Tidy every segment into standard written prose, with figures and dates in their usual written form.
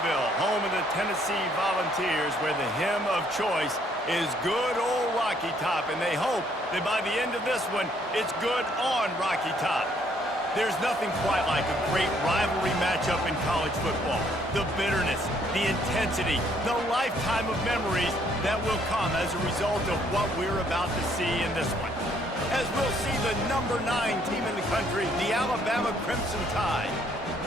Knoxville, home of the Tennessee Volunteers, where the hymn of choice is good old Rocky Top, and they hope that by the end of this one, it's good on Rocky Top. There's nothing quite like a great rivalry matchup in college football. The bitterness, the intensity, the lifetime of memories that will come as a result of what we're about to see in this one. As we'll see the number 9 team in the country, the Alabama Crimson Tide,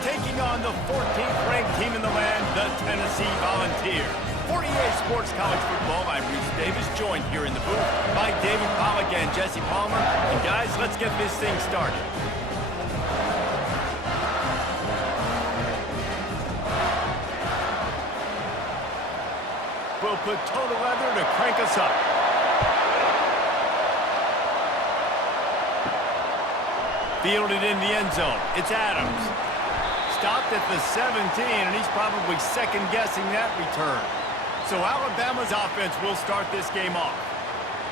taking on the 14th ranked team in the land, the Tennessee Volunteers. 48 Sports College Football, I'm Reese Davis, joined here in the booth by David Pollack and Jesse Palmer. And guys, let's get this thing started. We'll put total leather to crank us up. Fielded in the end zone. It's Adams. Stopped at the 17, and he's probably second-guessing that return. So Alabama's offense will start this game off.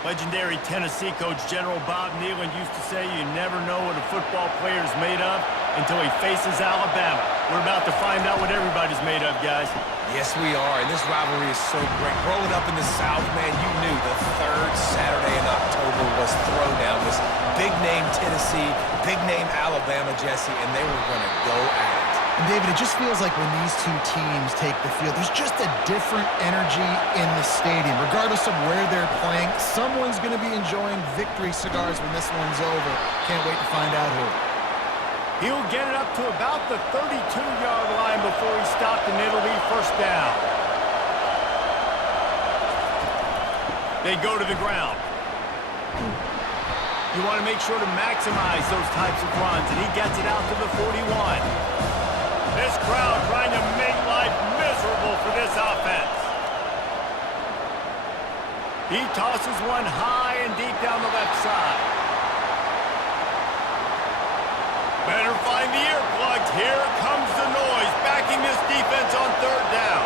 Legendary Tennessee coach General Bob Neyland used to say you never know what a football player is made of until he faces Alabama. We're about to find out what everybody's made of, guys. Yes, we are, and this rivalry is so great. Growing up in the South, man, you knew the third Saturday in October was Throwdown. This big-name Tennessee, big-name Alabama, Jesse, and they were going to go at it. And, David, it just feels like when these two teams take the field, there's just a different energy in the stadium. Regardless of where they're playing, someone's going to be enjoying victory cigars when this one's over. Can't wait to find out who. He'll get it up to about the 32-yard line before he's stopped, and it'll be first down. They go to the ground. You want to make sure to maximize those types of runs, and he gets it out to the 41. This crowd trying to make life miserable for this offense. He tosses one high and deep down the left side. Better find the earplugs. Here comes the noise, backing this defense on third down.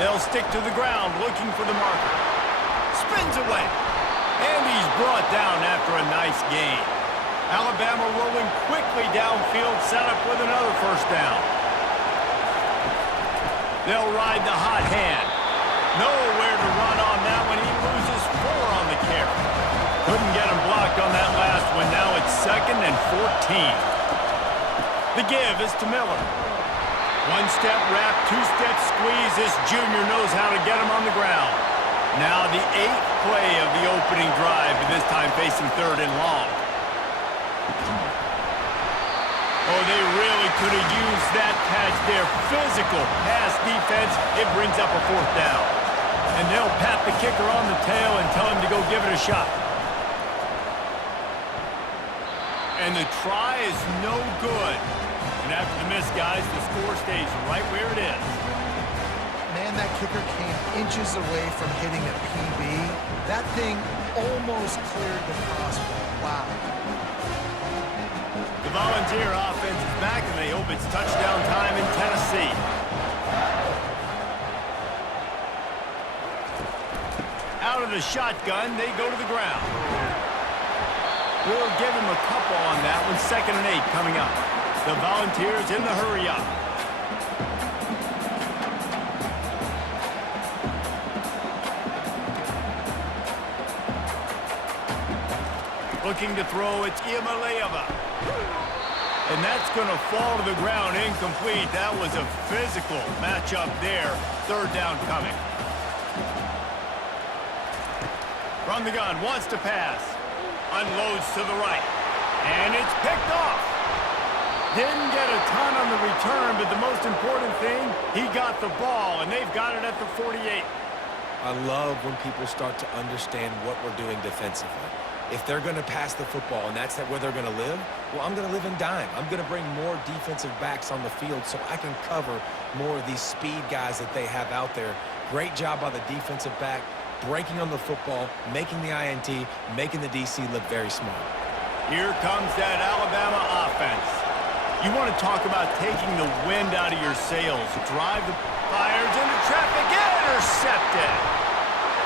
They'll stick to the ground, looking for the marker. Spins away. And he's brought down after a nice gain. Alabama rolling quickly downfield, set up with another first down. They'll ride the hot hand. Nowhere to run on that one. He loses 4 on the carry. Couldn't get him blocked on that last one. Now it's 2nd and 14. The give is to Miller. One-step wrap, two-step squeeze. This junior knows how to get him on the ground. Now the 8th play of the opening drive, and this time facing 3rd and long. Oh, they really could have used that catch there. Physical pass defense. It brings up a 4th down. And they'll pat the kicker on the tail and tell him to go give it a shot. And the try is no good. And after the miss, guys, the score stays right where it is. Man, that kicker came inches away from hitting a PB. That thing almost cleared the crossbar. Wow. The Volunteer offense is back, and they hope it's touchdown time in Tennessee. Out of the shotgun, they go to the ground. We'll give him a couple on that one. 2nd and 8 coming up. The Volunteers in the hurry up. Looking to throw, it's Iamaleava. And that's going to fall to the ground incomplete. That was a physical matchup there. 3rd down coming. From the gun, wants to pass. Unloads to the right. And it's picked off. Didn't get a ton on the return, but the most important thing, he got the ball, and they've got it at the 48. I love when people start to understand what we're doing defensively. If they're going to pass the football and that's where they're going to live, well, I'm going to live in dime. I'm going to bring more defensive backs on the field so I can cover more of these speed guys that they have out there. Great job by the defensive back, breaking on the football, making the INT, making the DC look very smart. Here comes that Alabama offense. You want to talk about taking the wind out of your sails. Drive the fires into traffic. Intercepted.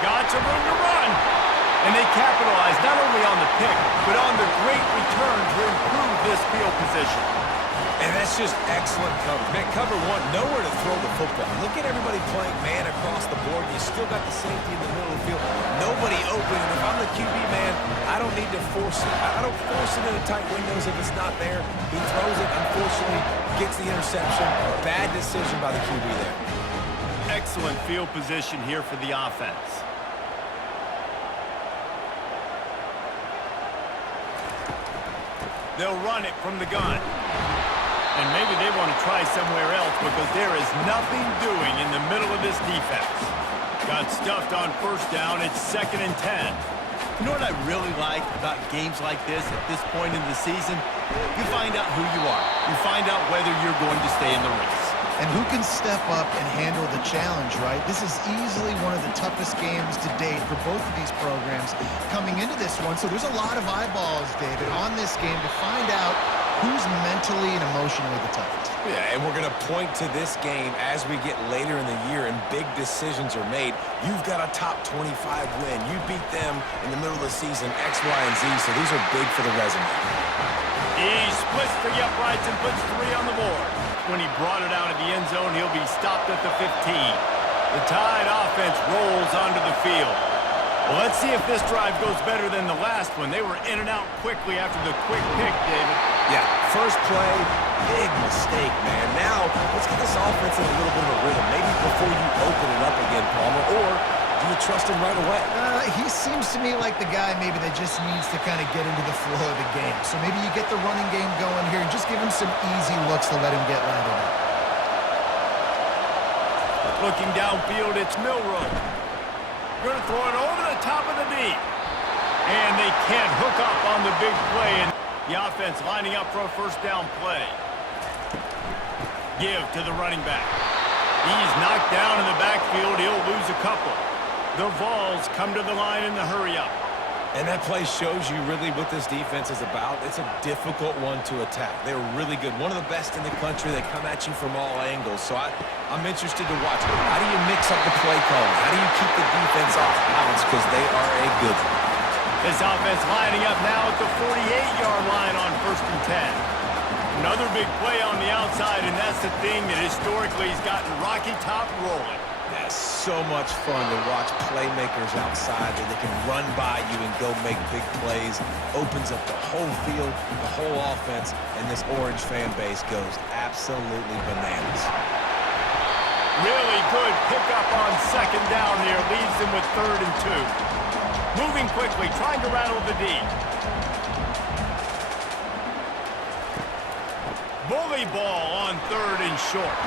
Got some room to run. And they capitalize not only on the pick, but on the great return to improve this field position. And that's just excellent coverage. Man, cover one, nowhere to throw the football. Look at everybody playing man across the board. You still got the safety in the middle of the field. Nobody open. And if I'm the QB, man, I don't need to force it. I don't force it into tight windows if it's not there. He throws it, unfortunately, gets the interception. Bad decision by the QB there. Excellent field position here for the offense. They'll run it from the gun. And maybe they want to try somewhere else because there is nothing doing in the middle of this defense. Got stuffed on first down. It's 2nd and 10. You know what I really like about games like this at this point in the season? You find out who you are. You find out whether you're going to stay in the race. And who can step up and handle the challenge, right? This is easily one of the toughest games to date for both of these programs coming into this one. So there's a lot of eyeballs, David, on this game to find out who's mentally and emotionally the toughest. Yeah, and we're going to point to this game as we get later in the year and big decisions are made. You've got a top 25 win. You beat them in the middle of the season, X, Y, and Z, so these are big for the resume. He splits the uprights and puts 3 on the board. When he brought it out of the end zone, he'll be stopped at the 15. The Tide offense rolls onto the field. Well, let's see if this drive goes better than the last one. They were in and out quickly after the quick pick, David. Yeah, first play, big mistake, man. Now, let's get this offense in a little bit of a rhythm. Maybe before you open it up again, Palmer, or do you trust him right away? He seems to me like the guy maybe that just needs to kind of get into the flow of the game. So maybe you get the running game going here and just give him some easy looks to let him get landed up. Looking downfield, it's Milrow. Going to throw it over the top of the knee. And they can't hook up on the big play. And the offense lining up for a first down play. Give to the running back. He's knocked down in the backfield. He'll lose a couple. The Vols come to the line in the hurry-up. And that play shows you really what this defense is about. It's a difficult one to attack. They're really good. One of the best in the country. They come at you from all angles. So I'm interested to watch. How do you mix up the play calling? How do you keep the defense off balance? Because they are a good one. This offense lining up now at the 48-yard line on 1st and 10. Another big play on the outside, and that's the thing that historically has gotten Rocky Top rolling. That's so much fun to watch playmakers outside that they can run by you and go make big plays. Opens up the whole field, the whole offense, and this Orange fan base goes absolutely bananas. Really good pickup on 2nd down there. Leaves them with 3rd and 2. Moving quickly, trying to rattle the D. Bully ball on 3rd and short.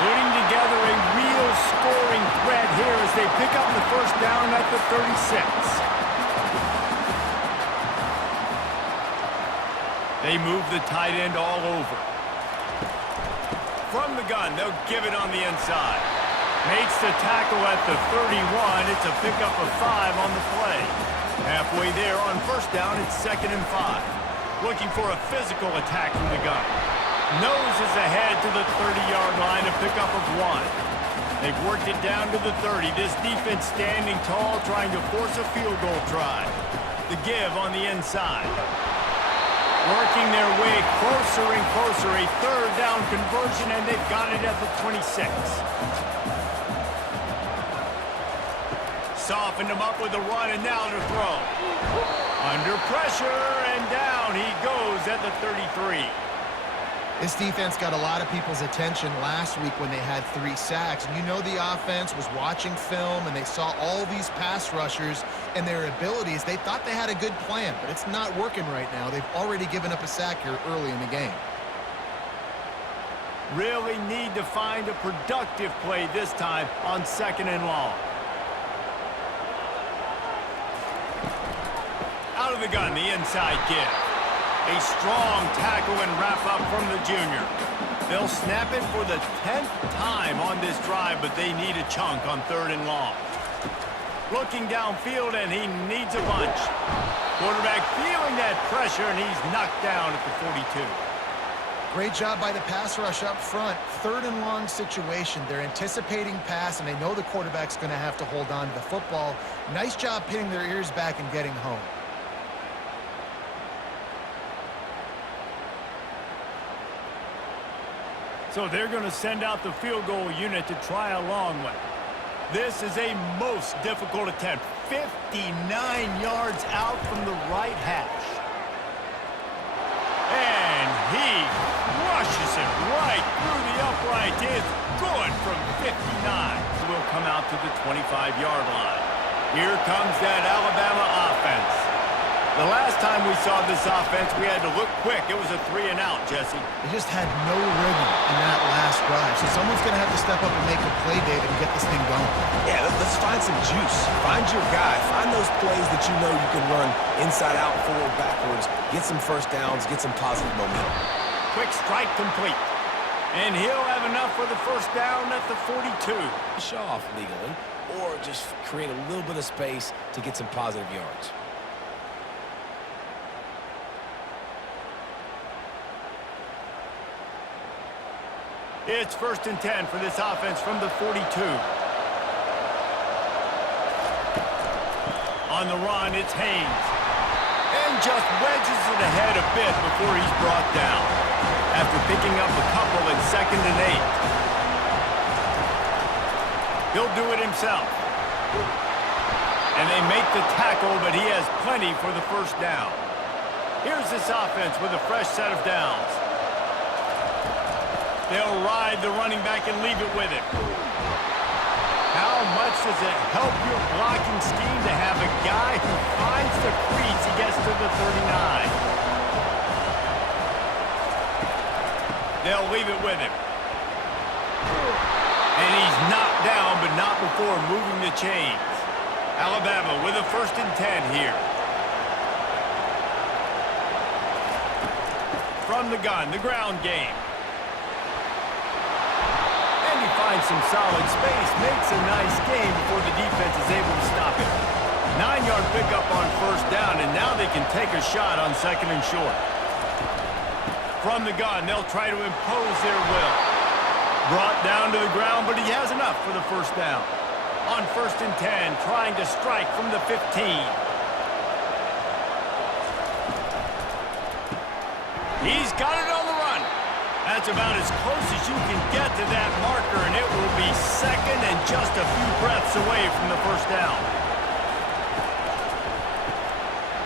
Putting together a real scoring threat here as they pick up the first down at the 36. They move the tight end all over. From the gun, they'll give it on the inside. Makes the tackle at the 31. It's a pickup of 5 on the play. Halfway there on first down, it's 2nd and 5. Looking for a physical attack from the gun. Noses ahead to the 30-yard line, a pickup of 1. They've worked it down to the 30. This defense standing tall, trying to force a field goal try. The give on the inside. Working their way closer and closer. A 3rd down conversion, and they've got it at the 26. Softened him up with a run, and now to throw. Under pressure, and down he goes at the 33. This defense got a lot of people's attention last week when they had 3 sacks. And you know the offense was watching film, and they saw all these pass rushers and their abilities. They thought they had a good plan, but it's not working right now. They've already given up a sack here early in the game. Really need to find a productive play this time on 2nd and long. Out of the gun, the inside give. A strong tackle and wrap-up from the junior. They'll snap it for the 10th time on this drive, but they need a chunk on 3rd and long. Looking downfield, and he needs a bunch. Quarterback feeling that pressure, and he's knocked down at the 42. Great job by the pass rush up front. 3rd and long situation. They're anticipating pass, and they know the quarterback's going to have to hold on to the football. Nice job pinning their ears back and getting home. So they're going to send out the field goal unit to try a long one. This is a most difficult attempt. 59 yards out from the right hash. And he rushes it right through the upright. It's good from 59. Will come out to the 25-yard line. Here comes that Alabama offense. The last time we saw this offense, we had to look quick. It was a 3-and-out, Jesse. They just had no rhythm in that last drive. So someone's going to have to step up and make a play, David, and get this thing going. Yeah, let's find some juice. Find your guy. Find those plays that you know you can run inside out, forward, backwards. Get some first downs. Get some positive momentum. Quick strike complete. And he'll have enough for the first down at the 42. Show off legally, or just create a little bit of space to get some positive yards. It's 1st and 10 for this offense from the 42. On the run, it's Haynes. And just wedges it ahead a bit before he's brought down. After picking up a couple in 2nd and 8. He'll do it himself. And they make the tackle, but he has plenty for the first down. Here's this offense with a fresh set of downs. They'll ride the running back and leave it with him. How much does it help your blocking scheme to have a guy who finds the crease? He gets to the 39. They'll leave it with him. And he's knocked down, but not before moving the chains. Alabama with a 1st and 10 here. From the gun, the ground game. Finds some solid space, makes a nice game before the defense is able to stop it. 9-yard pickup on first down, and now they can take a shot on 2nd and short. From the gun, they'll try to impose their will. Brought down to the ground, but he has enough for the first down. On 1st and 10, trying to strike from the 15. He's got it on the run. That's about as close as you can get to that marker, and it will be 2nd and just a few breaths away from the first down.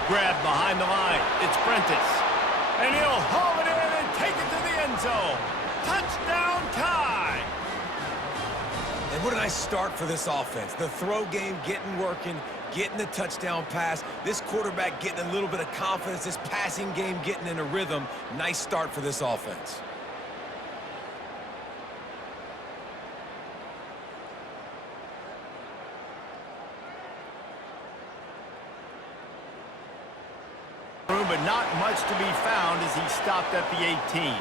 Grab behind the line. It's Prentice. And he'll haul it in and take it to the end zone. Touchdown time! And what a nice start for this offense. The throw game getting working, getting the touchdown pass. This quarterback getting a little bit of confidence. This passing game getting in a rhythm. Nice start for this offense. But not much to be found as he stopped at the 18.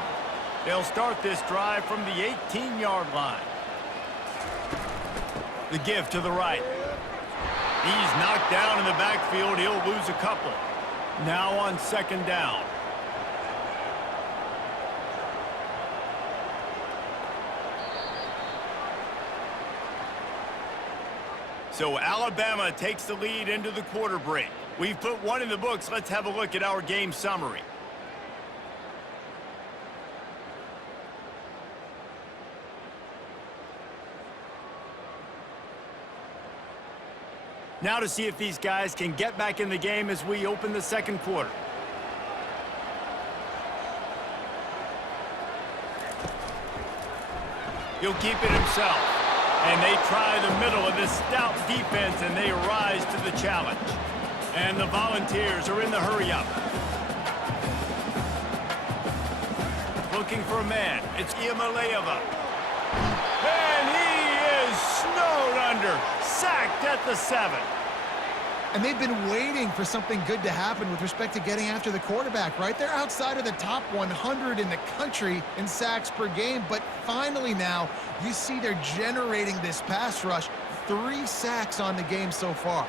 They'll start this drive from the 18-yard line. The give to the right. He's knocked down in the backfield. He'll lose a couple. Now on 2nd down. So Alabama takes the lead into the quarter break. We've put one in the books. Let's have a look at our game summary. Now to see if these guys can get back in the game as we open the 2nd quarter. He'll keep it himself. And they try the middle of this stout defense, and they rise to the challenge. And the Volunteers are in the hurry-up. Looking for a man. It's Iamaleava. And he is snowed under. Sacked at the 7. And they've been waiting for something good to happen with respect to getting after the quarterback, right? They're outside of the top 100 in the country in sacks per game, but finally now you see they're generating this pass rush. 3 sacks on the game so far.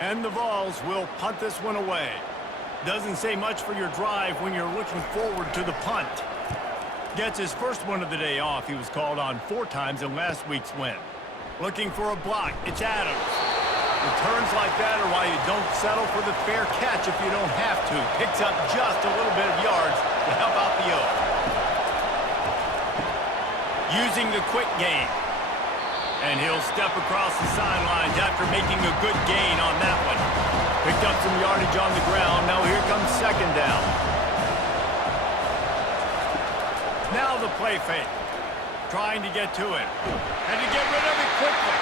And the Vols will punt this one away. Doesn't say much for your drive when you're looking forward to the punt. Gets his first one of the day off. He was called on 4 times in last week's win. Looking for a block. It's Adams. Returns like that are why you don't settle for the fair catch if you don't have to. Picks up just a little bit of yards to help out the O. using the quick game. And he'll step across the sidelines after making a good gain on that one. Picked up some yardage on the ground. Now here comes second down. Now the play fake. Trying to get to it. And to get rid of it quickly.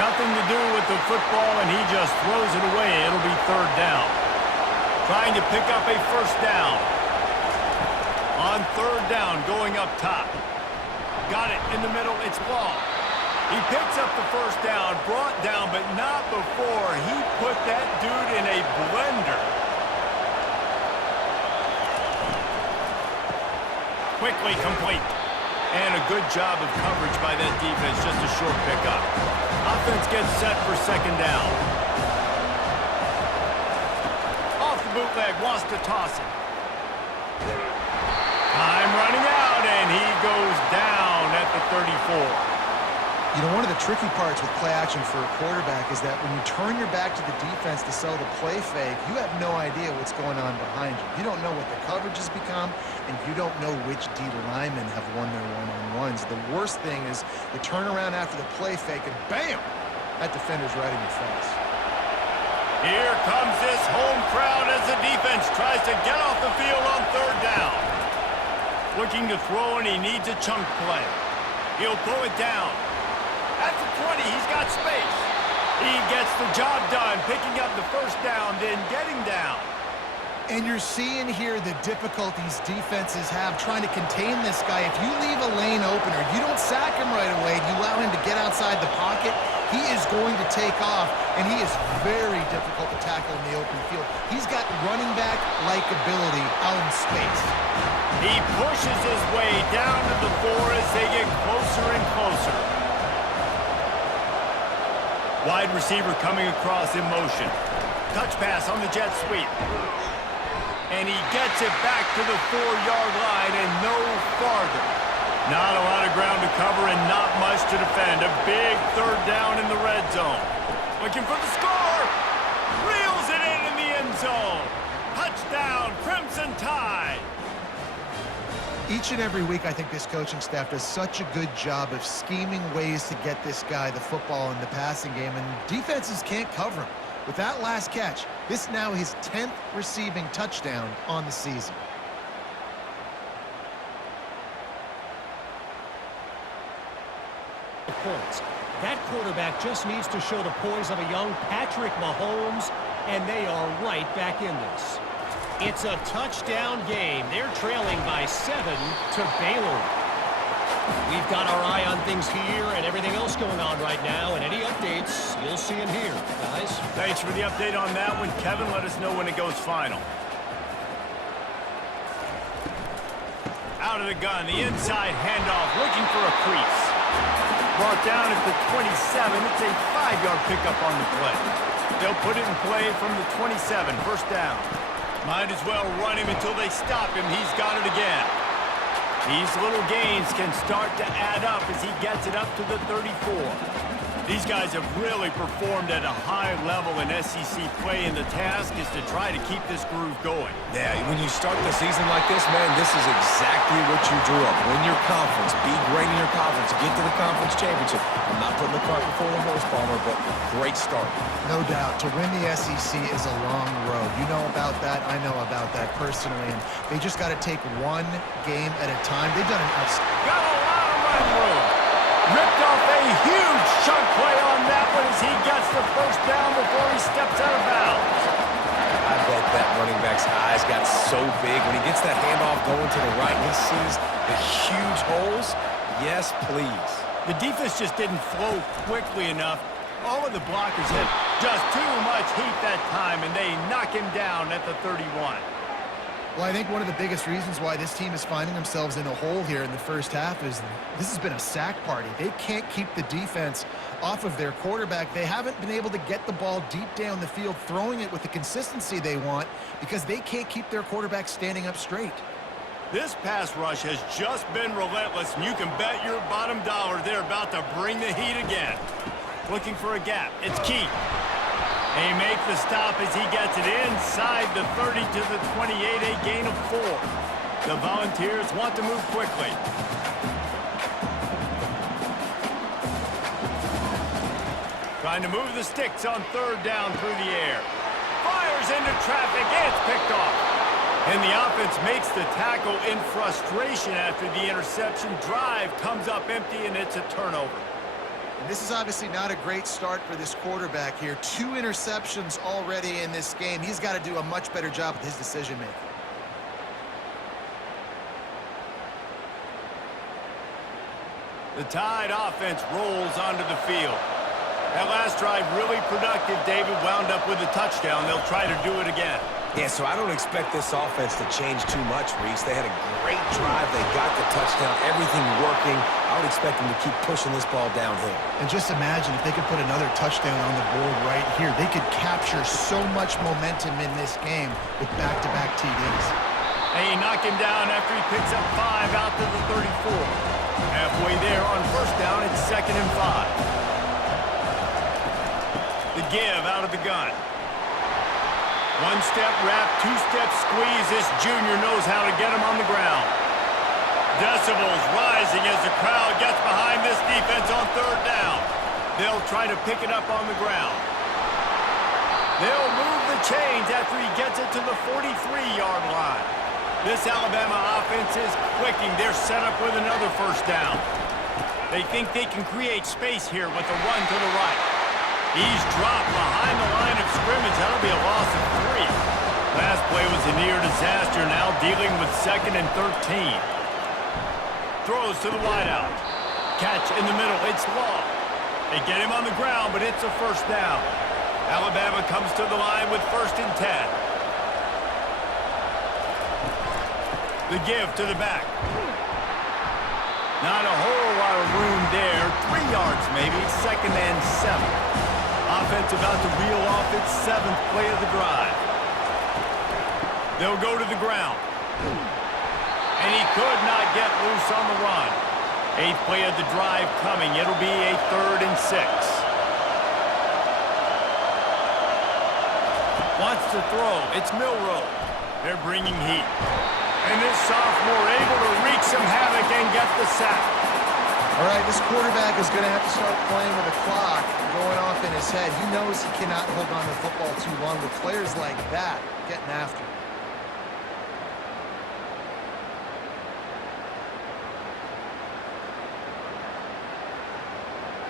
Nothing to do with the football, and he just throws it away. It'll be third down. Trying to pick up a first down. On third down, going up top. Got it in the middle. It's Ball. He picks up the first down, brought down, but not before he put that dude in a blender. Quickly complete. And a good job of coverage by that defense, just a short pickup. Offense gets set for second down. Off the bootleg, wants to toss it. Time running out, and he goes down at the 34. You know, one of the tricky parts with play action for a quarterback is that when you turn your back to the defense to sell the play fake, you have no idea what's going on behind you. You don't know what the coverage has become, and you don't know which D linemen have won their one-on-ones. The worst thing is the turnaround after the play fake, and bam! That defender's right in your face. Here comes this home crowd as the defense tries to get off the field on third down. Looking to throw, and he needs a chunk play. He'll pull it down. At the 20, he's got space. He gets the job done, picking up the first down, then getting down. And you're seeing here the difficulties defenses have trying to contain this guy. If you leave a lane open or you don't sack him right away, you allow him to get outside the pocket, he is going to take off, and he is very difficult to tackle in the open field. He's got running back-like ability out in space. He pushes his way down to the 4 as they get closer and closer. Wide receiver coming across in motion. Touch pass on the jet sweep. And he gets it back to the 4-yard line and no farther. Not a lot of ground to cover and not much to defend. A big third down in the red zone. Looking for the score. Reels it in the end zone. Touchdown, Crimson Tide. Each and every week, I think this coaching staff does such a good job of scheming ways to get this guy the football in the passing game, and defenses can't cover him. With that last catch, this now his 10th receiving touchdown on the season. Points. That quarterback just needs to show the poise of a young Patrick Mahomes, and they are right back in this. It's a touchdown game. They're trailing by 7 to Baylor. We've got our eye on things here and everything else going on right now, and any updates, you'll see them here, guys. Thanks for the update on that one, Kevin. Let us know when it goes final. Out of the gun, the inside handoff, looking for a crease. Brought down at the 27. It's a 5-yard pickup on the play. They'll put it in play from the 27, first down. Might as well run him until they stop him. He's got it again. These little gains can start to add up as he gets it up to the 34. These guys have really performed at a high level in SEC play, and the task is to try to keep this groove going. Yeah, when you start the season like this, man, this is exactly what you drew up. Win your conference, be great in your conference, get to the conference championship. I'm not putting the cart before the horse, Palmer, but great start. No doubt. To win the SEC is a long road. You know about that. I know about that personally. And they just got to take one game at a time. They've done an outstanding. Got a lot of run room. Ripped off a huge chunk play on that one as he gets the first down before he steps out of bounds. I bet that running back's eyes got so big. When he gets that handoff going to the right and he sees the huge holes, yes, please. The defense just didn't flow quickly enough. All of the blockers had just too much heat that time, and they knock him down at the 31. Well, I think one of the biggest reasons why this team is finding themselves in a hole here in the first half is this has been a sack party. They can't keep the defense off of their quarterback. They haven't been able to get the ball deep down the field, throwing it with the consistency they want because they can't keep their quarterback standing up straight. This pass rush has just been relentless, and you can bet your bottom dollar they're about to bring the heat again. Looking for a gap. It's Key. They make the stop as he gets it inside the 30 to the 28, a gain of 4. The Volunteers want to move quickly. Trying to move the sticks on third down through the air. Fires into traffic, and it's picked off. And the offense makes the tackle in frustration after the interception. Drive comes up empty, and it's a turnover. And this is obviously not a great start for this quarterback here. 2 interceptions already in this game. He's got to do a much better job with his decision-making. The Tide offense rolls onto the field. That last drive really productive. David wound up with a touchdown. They'll try to do it again. Yeah, so I don't expect this offense to change too much, Reese. They had a great drive. They got the touchdown. Everything working. I would expect them to keep pushing this ball downhill. And just imagine if they could put another touchdown on the board right here. They could capture so much momentum in this game with back-to-back TDs. They knock him down after he picks up 5 out to the 34. Halfway there on first down, it's 2nd and 5. The give out of the gun. 1-step wrap, 2-step squeeze. This junior knows how to get him on the ground. Decibels rising as the crowd gets behind this defense on third down. They'll try to pick it up on the ground. They'll move the chains after he gets it to the 43-yard line. This Alabama offense is clicking. They're set up with another first down. They think they can create space here with a run to the right. He's dropped behind the line of scrimmage. That'll be a loss of 3. Last play was a near disaster. Now dealing with 2nd and 13. Throws to the wideout. Catch in the middle. It's long. They get him on the ground, but it's a first down. Alabama comes to the line with 1st and 10. The give to the back. Not a whole lot of room there. 3 yards maybe. 2nd and 7. Offense about to reel off its 7th play of the drive. They'll go to the ground. And he could not get loose on the run. 8th play of the drive coming. It'll be a 3rd and 6. Wants to throw. It's Milroe. They're bringing heat. And this sophomore able to wreak some havoc and get the sack. All right, this quarterback is going to have to start playing with a clock going off in his head. He knows he cannot hold on to the football too long with players like that getting after him.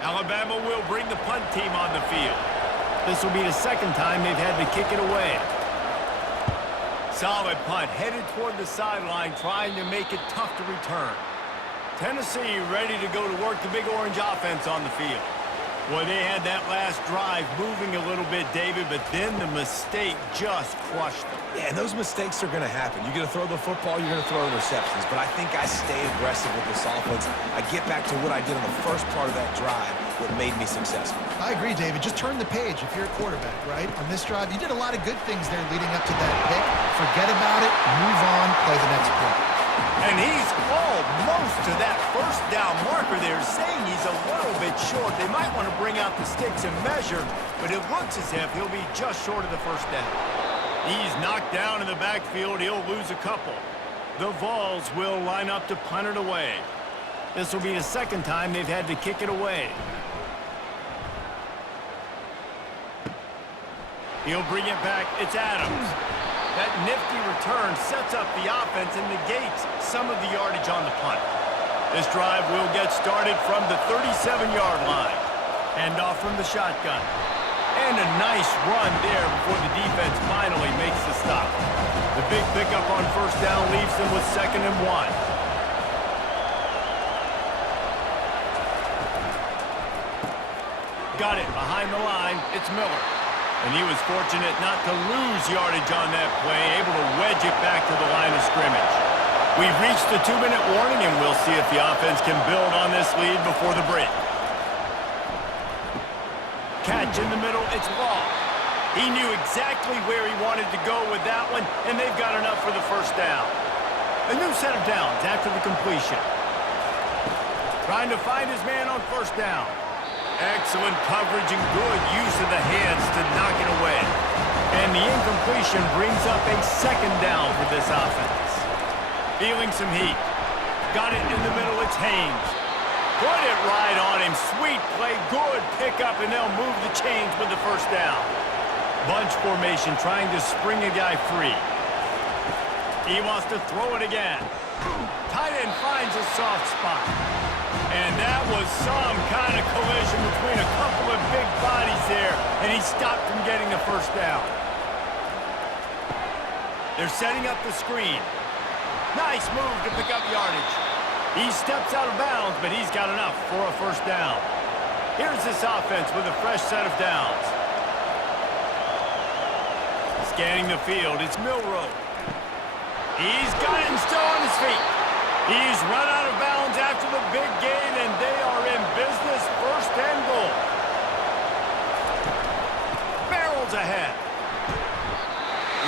Alabama will bring the punt team on the field. This will be the 2nd time they've had to kick it away. Solid punt, headed toward the sideline, trying to make it tough to return. Tennessee ready to go to work the Big Orange offense on the field. Boy, they had that last drive moving a little bit, David, but then the mistake just crushed them. Yeah, and those mistakes are going to happen. You're going to throw the football, you're going to throw interceptions. But I think I stay aggressive with this offense. I get back to what I did on the first part of that drive, what made me successful. I agree, David. Just turn the page if you're a quarterback, right? On this drive, you did a lot of good things there leading up to that pick. Forget about it, move on, play the next play. And he's almost to that first down marker there, saying he's a little bit short. They might want to bring out the sticks and measure, but it looks as if he'll be just short of the first down. He's knocked down in the backfield. He'll lose a couple. The Vols will line up to punt it away. This will be the 2nd time they've had to kick it away. He'll bring it back. It's Adams. That nifty return sets up the offense and negates some of the yardage on the punt. This drive will get started from the 37-yard line. Hand off from the shotgun. And a nice run there before the defense finally makes the stop. The big pickup on first down leaves them with 2nd and 1. Got it behind the line. It's Miller. And he was fortunate not to lose yardage on that play, able to wedge it back to the line of scrimmage. We've reached the 2-minute warning, and we'll see if the offense can build on this lead before the break. Catch in the middle, it's Law. He knew exactly where he wanted to go with that one, and they've got enough for the first down. A new set of downs after the completion. Trying to find his man on first down. Excellent coverage and good use of the hands to knock it away. And the incompletion brings up a 2nd down for this offense. Feeling some heat. Got it in the middle, it's Haynes. Put it right on him. Sweet play. Good pickup, and they'll move the chains with the first down. Bunch formation trying to spring a guy free. He wants to throw it again. Tight end finds a soft spot. And that was some kind of collision between a couple of big bodies there, and he stopped from getting the first down. They're setting up the screen. Nice move to pick up yardage. He steps out of bounds, but he's got enough for a first down. Here's this offense with a fresh set of downs. Scanning the field, it's Milrow. He's got it and still on his feet. He's run out of bounds after the big gain, and they are in business, first and goal. Barrels ahead.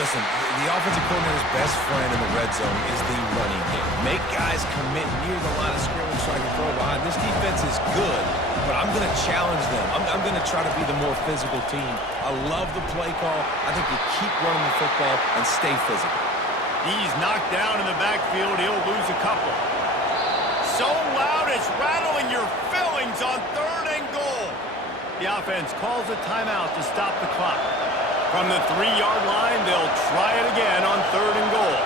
Listen, the offensive coordinator's best friend in the red zone is the running game. Make guys commit near the line of scrimmage so I can throw behind. This defense is good, but I'm going to challenge them. I'm going to try to be the more physical team. I love the play call. I think you keep running the football and stay physical. He's knocked down in the backfield. He'll lose a couple. So loud it's rattling your fillings on third and goal. The offense calls a timeout to stop the clock. From the 3-yard line, they'll try it again on third and goal.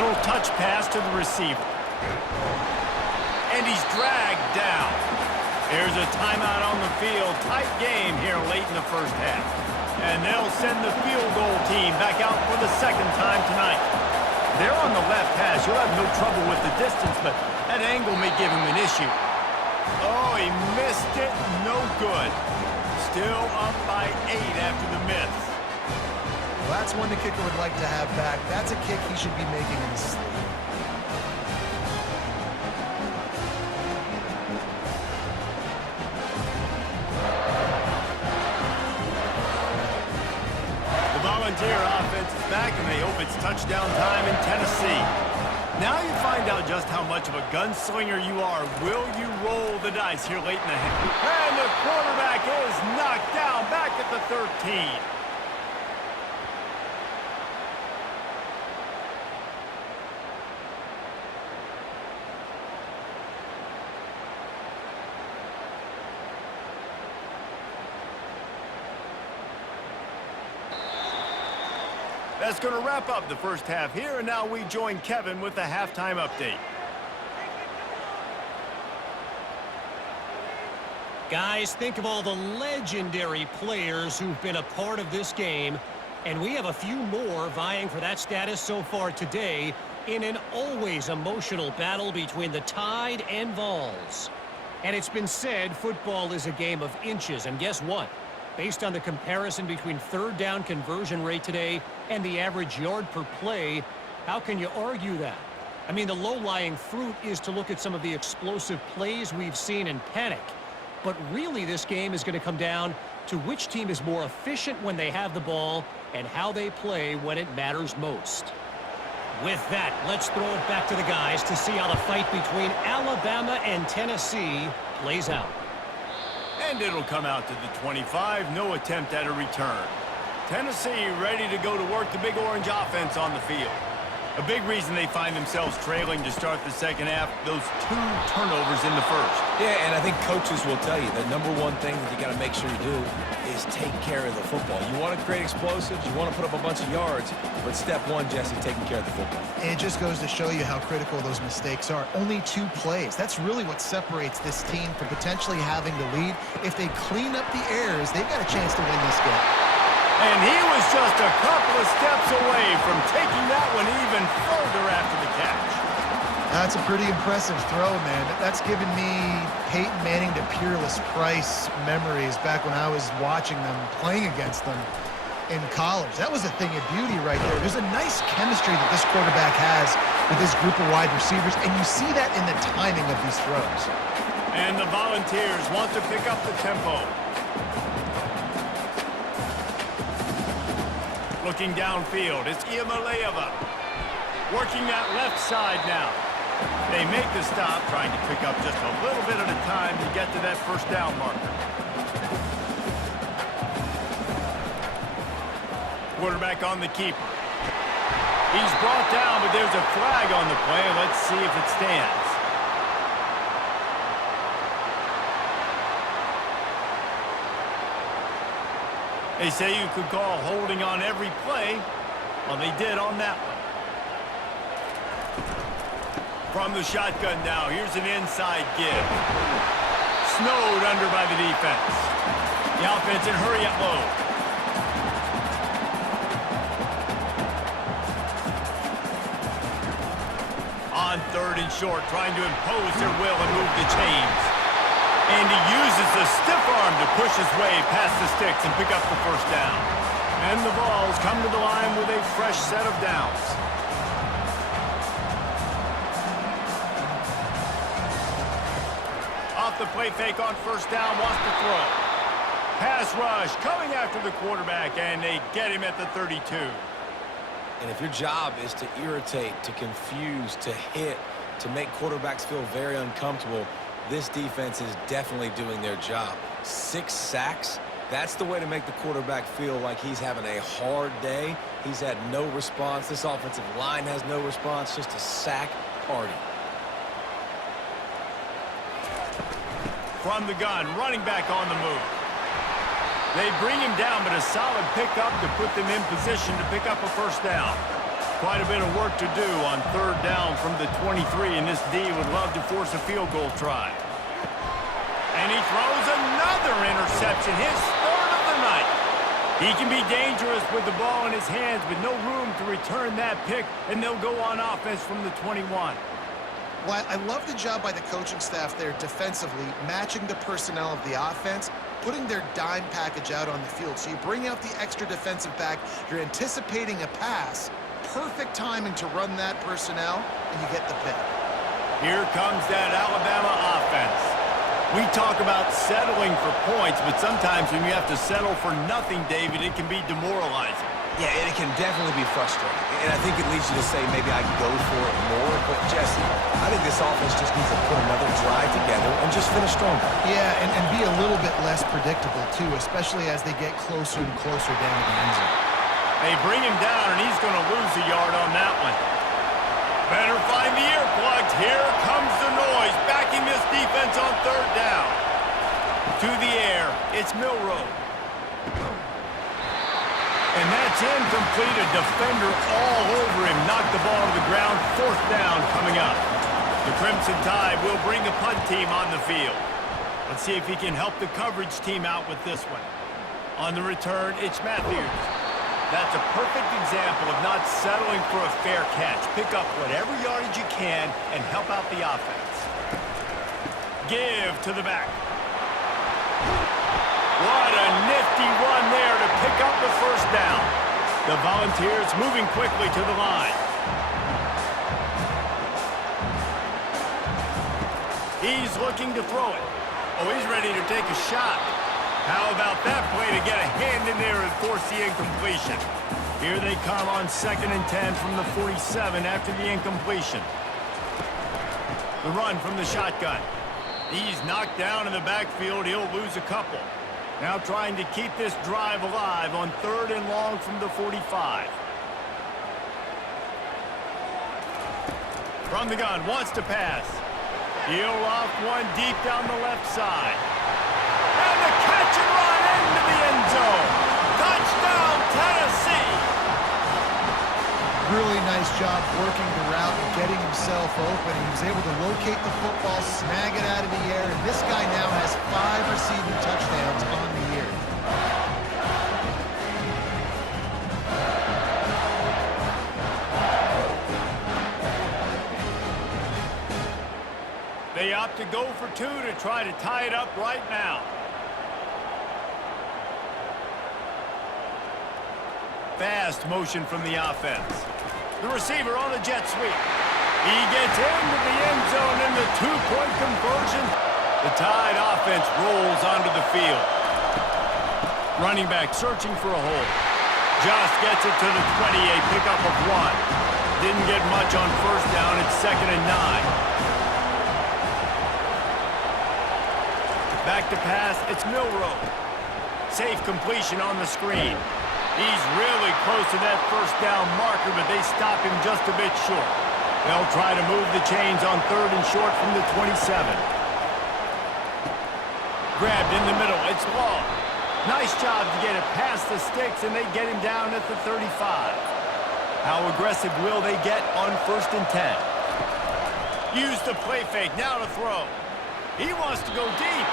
Little touch pass to the receiver. And he's dragged down. There's a timeout on the field. Tight game here late in the first half. And they'll send the field goal team back out for the second time tonight. They're on the left hash. He'll have no trouble with the distance, but that angle may give him an issue. Oh, he missed it. No good. Still up by 8 after the miss. Well, that's one the kicker would like to have back. That's a kick he should be making in his sleep. The Volunteer offense is back, and they hope it's touchdown time in Tennessee. Now you find out just how much of a gunslinger you are. Will you roll the dice here late in the half? And the quarterback is knocked down back at the 13. That's going to wrap up the first half here, and now we join Kevin with the halftime update. Guys, think of all the legendary players who've been a part of this game, and we have a few more vying for that status so far today in an always emotional battle between the Tide and Vols. And it's been said football is a game of inches, and guess what? Based on the comparison between third down conversion rate today and the average yard per play, how can you argue that? I mean, the low-lying fruit is to look at some of the explosive plays we've seen in panic. But really, this game is going to come down to which team is more efficient when they have the ball and how they play when it matters most. With that, let's throw it back to the guys to see how the fight between Alabama and Tennessee plays out. And it'll come out to the 25. No attempt at a return. Tennessee ready to go to work the Big Orange offense on the field. A big reason they find themselves trailing to start the second half, those 2 turnovers in the first. Yeah, and I think coaches will tell you the number one thing that you got to make sure you do is take care of the football. You want to create explosives, you want to put up a bunch of yards, but step one, Jesse, taking care of the football. And it just goes to show you how critical those mistakes are. Only 2 plays. That's really what separates this team from potentially having the lead. If they clean up the errors, they've got a chance to win this game. And he was just a couple of steps away from taking that one even further after the catch. That's a pretty impressive throw, man. That's given me Peyton Manning to Peerless Price memories back when I was watching them, playing against them in college. That was a thing of beauty right there. There's a nice chemistry that this quarterback has with his group of wide receivers, and you see that in the timing of these throws. And the Volunteers want to pick up the tempo. Looking downfield, it's Iamaleava. Working that left side now. They make the stop, trying to pick up just a little bit at a time to get to that first down marker. Quarterback on the keeper. He's brought down, but there's a flag on the play. Let's see if it stands. They say you could call holding on every play. Well, they did on that one. From the shotgun now, here's an inside give. Snowed under by the defense. The offense in hurry-up mode. On 3rd and short, trying to impose their will and move the chains. And he uses the stiff arm to push his way past the sticks and pick up the first down. And the Vols come to the line with a fresh set of downs. Off the play fake on first down, wants to throw. Pass rush coming after the quarterback, and they get him at the 32. And if your job is to irritate, to confuse, to hit, to make quarterbacks feel very uncomfortable, this defense is definitely doing their job. 6 sacks, that's the way to make the quarterback feel like he's having a hard day. He's had no response. This offensive line has no response, just a sack party. From the gun, running back on the move. They bring him down, but a solid pickup to put them in position to pick up a first down. Quite a bit of work to do on 3rd down from the 23, and this D would love to force a field goal try. And he throws another interception, his 3rd of the night. He can be dangerous with the ball in his hands, but no room to return that pick, and they'll go on offense from the 21. Well, I love the job by the coaching staff there defensively, matching the personnel of the offense, putting their dime package out on the field. So you bring out the extra defensive back, you're anticipating a pass, perfect timing to run that personnel, and you get the pick. Here comes that Alabama offense. We talk about settling for points, but sometimes when you have to settle for nothing, David, it can be demoralizing. Yeah, and it can definitely be frustrating. And I think it leads you to say maybe I can go for it more. But, Jesse, I think this offense just needs to put another drive together and just finish stronger. Yeah, and be a little bit less predictable, too, especially as they get closer and closer down to the end zone. They bring him down, and he's going to lose a yard on that one. Better find the earplugs. Here comes the noise, backing this defense on 3rd down. To the air, it's Milroe. And that's incomplete. A defender all over him. Knocked the ball to the ground. 4th down coming up. The Crimson Tide will bring the punt team on the field. Let's see if he can help the coverage team out with this one. On the return, it's Matthews. That's a perfect example of not settling for a fair catch. Pick up whatever yardage you can and help out the offense. Give to the back. What a nifty run there to pick up the first down. The Volunteers moving quickly to the line. He's looking to throw it. Oh, he's ready to take a shot. How about that play to get a hand in there and force the incompletion? Here they come on 2nd and 10 from the 47 after the incompletion. The run from the shotgun. He's knocked down in the backfield. He'll lose a couple. Now trying to keep this drive alive on 3rd and long from the 45. From the gun, wants to pass. He'll loft one deep down the left side. And the catch and run into the end zone. Touchdown, Tennessee! Really nice job working the route and getting himself open. He was able to locate the football, snag it out of the air, and this guy now has 5 receiving touchdowns on the year. They opt to go for 2 to try to tie it up right now. Fast motion from the offense. The receiver on the jet sweep. He gets into the end zone in the 2-point conversion. The Tide offense rolls onto the field. Running back searching for a hole. Just gets it to the 20, a pickup of 1. Didn't get much on first down. It's 2nd and 9. Back to pass, it's Milroe. Safe completion on the screen. He's really close to that first down marker, but they stop him just a bit short. They'll try to move the chains on 3rd and short from the 27. Grabbed in the middle, it's long. Nice job to get it past the sticks, and they get him down at the 35. How aggressive will they get on 1st and 10? Use the play fake, now to throw. He wants to go deep,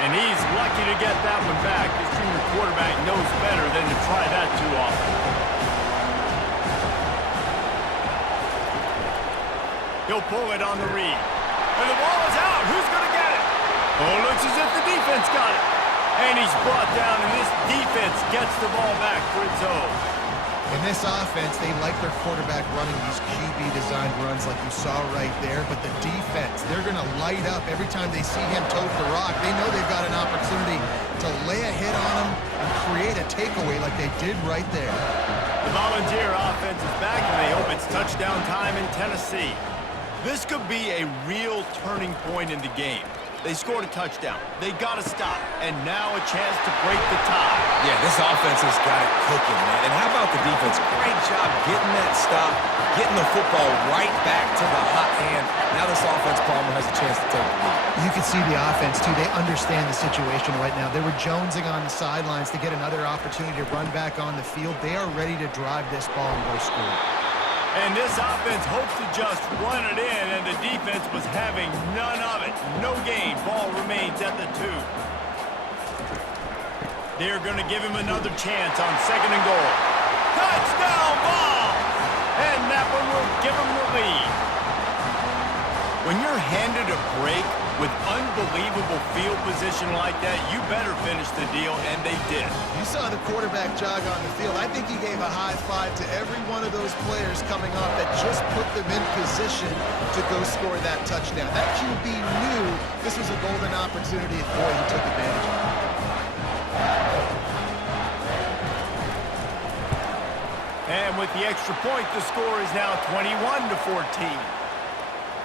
and he's lucky to get that one back. His junior quarterback knows better than to try that too often. He'll pull it on the read. And the ball is out. Who's going to get it? Oh, looks as if the defense got it. And he's brought down, and this defense gets the ball back for its own. In this offense, they like their quarterback running these QB-designed runs like you saw right there, but the defense, they're going to light up every time they see him tote the rock. They know they've got an opportunity to lay a hit on him and create a takeaway like they did right there. The Volunteer offense is back, and they hope it's touchdown time in Tennessee. This could be a real turning point in the game. They scored a touchdown. They got to stop. And now a chance to break the tie. Yeah, this offense has got it cooking, man. And how about the defense? Great job getting that stop, getting the football right back to the hot hand. Now this offense, Palmer, has a chance to take the lead. You can see the offense, too. They understand the situation right now. They were jonesing on the sidelines to get another opportunity to run back on the field. They are ready to drive this ball and go score. And this offense hopes to just run it in, and the defense was having none of it. No gain. Ball remains at the 2. They're going to give him another chance on 2nd and goal. Touchdown ball! And that one will give him the lead. When you're handed a break with unbelievable field position like that, you better finish the deal, and they did. You saw the quarterback jog on the field. I think he gave a high five to every one of those players coming off that just put them in position to go score that touchdown. That QB knew this was a golden opportunity, and boy, he took advantage of it. And with the extra point, the score is now 21-14.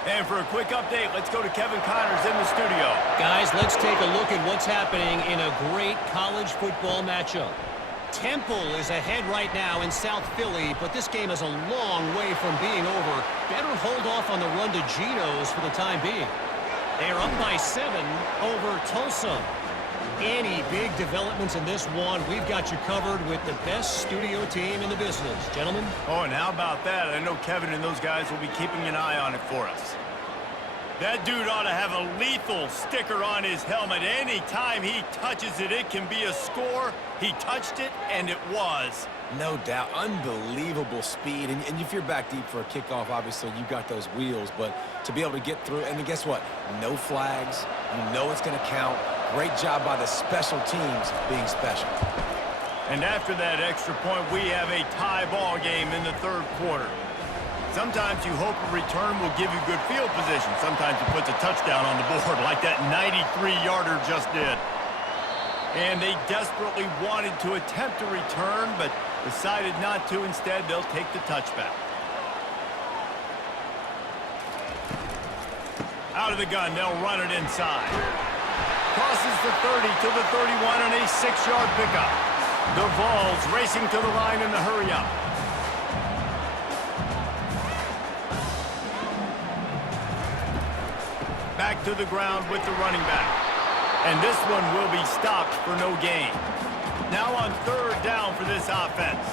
And for a quick update, let's go to Kevin Connors in the studio. Guys, let's take a look at what's happening in a great college football matchup. Temple is ahead right now in South Philly, but this game is a long way from being over. Better hold off on the run to Geno's for the time being. They are up by 7 over Tulsa. Any big developments in this one, we've got you covered with the best studio team in the business. Gentlemen? Oh, and how about that? I know Kevin and those guys will be keeping an eye on it for us. That dude ought to have a lethal sticker on his helmet. Any time he touches it, it can be a score. He touched it, and it was. No doubt. Unbelievable speed. And if you're back deep for a kickoff, obviously you've got those wheels. But to be able to get through, and then guess what? No flags. You know it's going to count. Great job by the special teams being special. And after that extra point, we have a tie ball game in the 3rd quarter. Sometimes you hope a return will give you good field position. Sometimes it puts a touchdown on the board like that 93-yarder just did. And they desperately wanted to attempt a return, but decided not to. Instead, they'll take the touchback. Out of the gun, they'll run it inside. Crosses the 30 to the 31 on a 6-yard pickup. The Vols racing to the line in the hurry-up. Back to the ground with the running back. And this one will be stopped for no gain. Now on 3rd down for this offense.